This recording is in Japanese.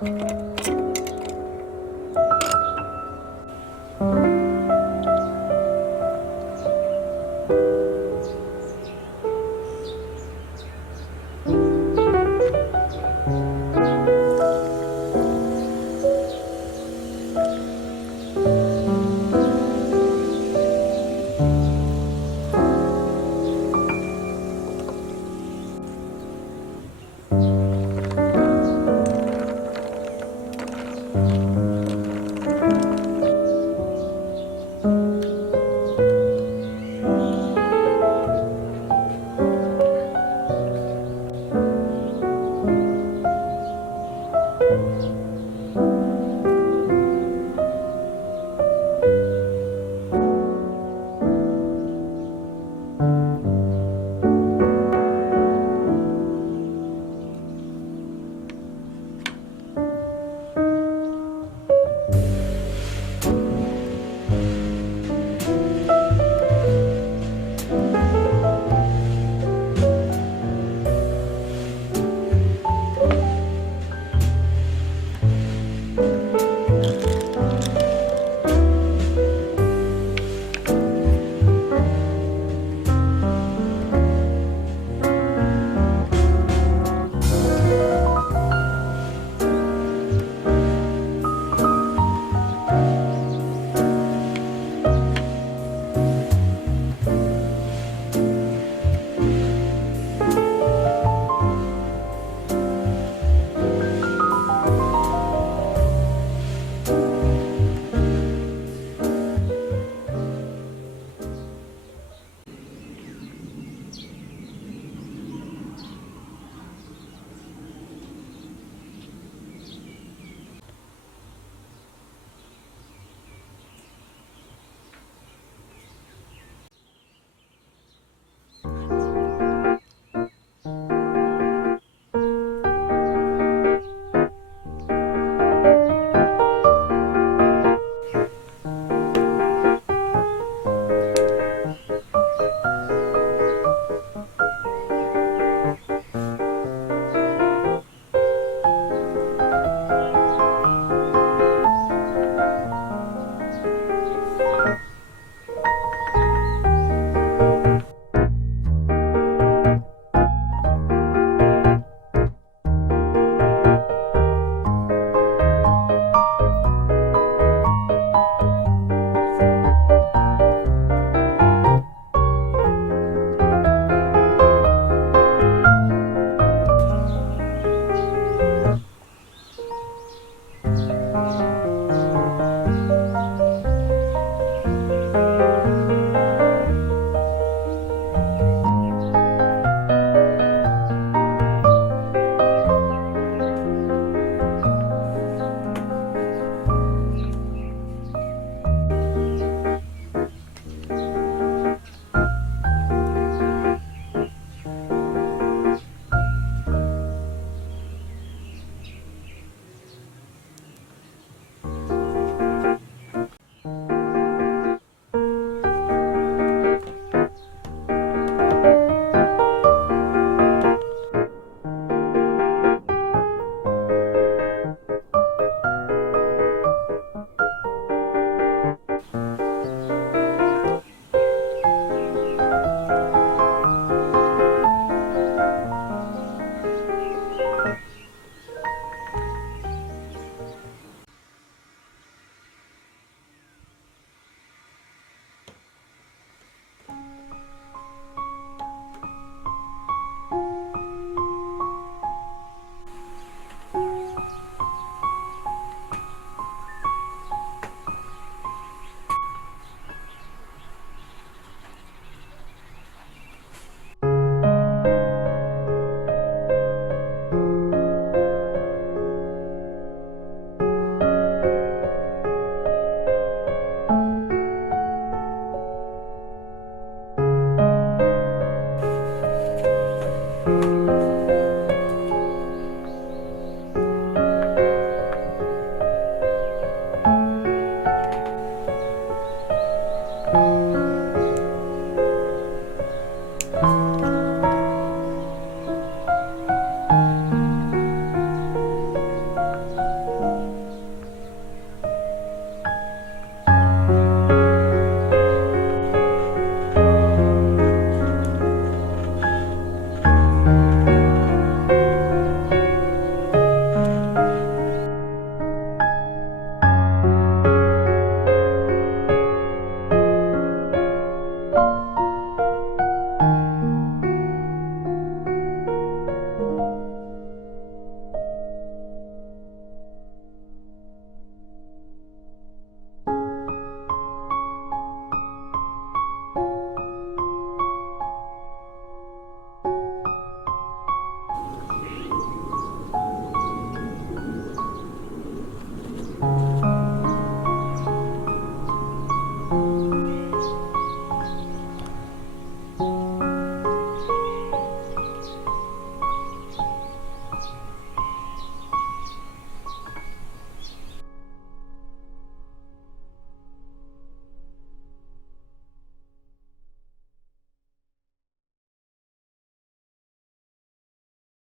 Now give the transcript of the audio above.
じゃあ。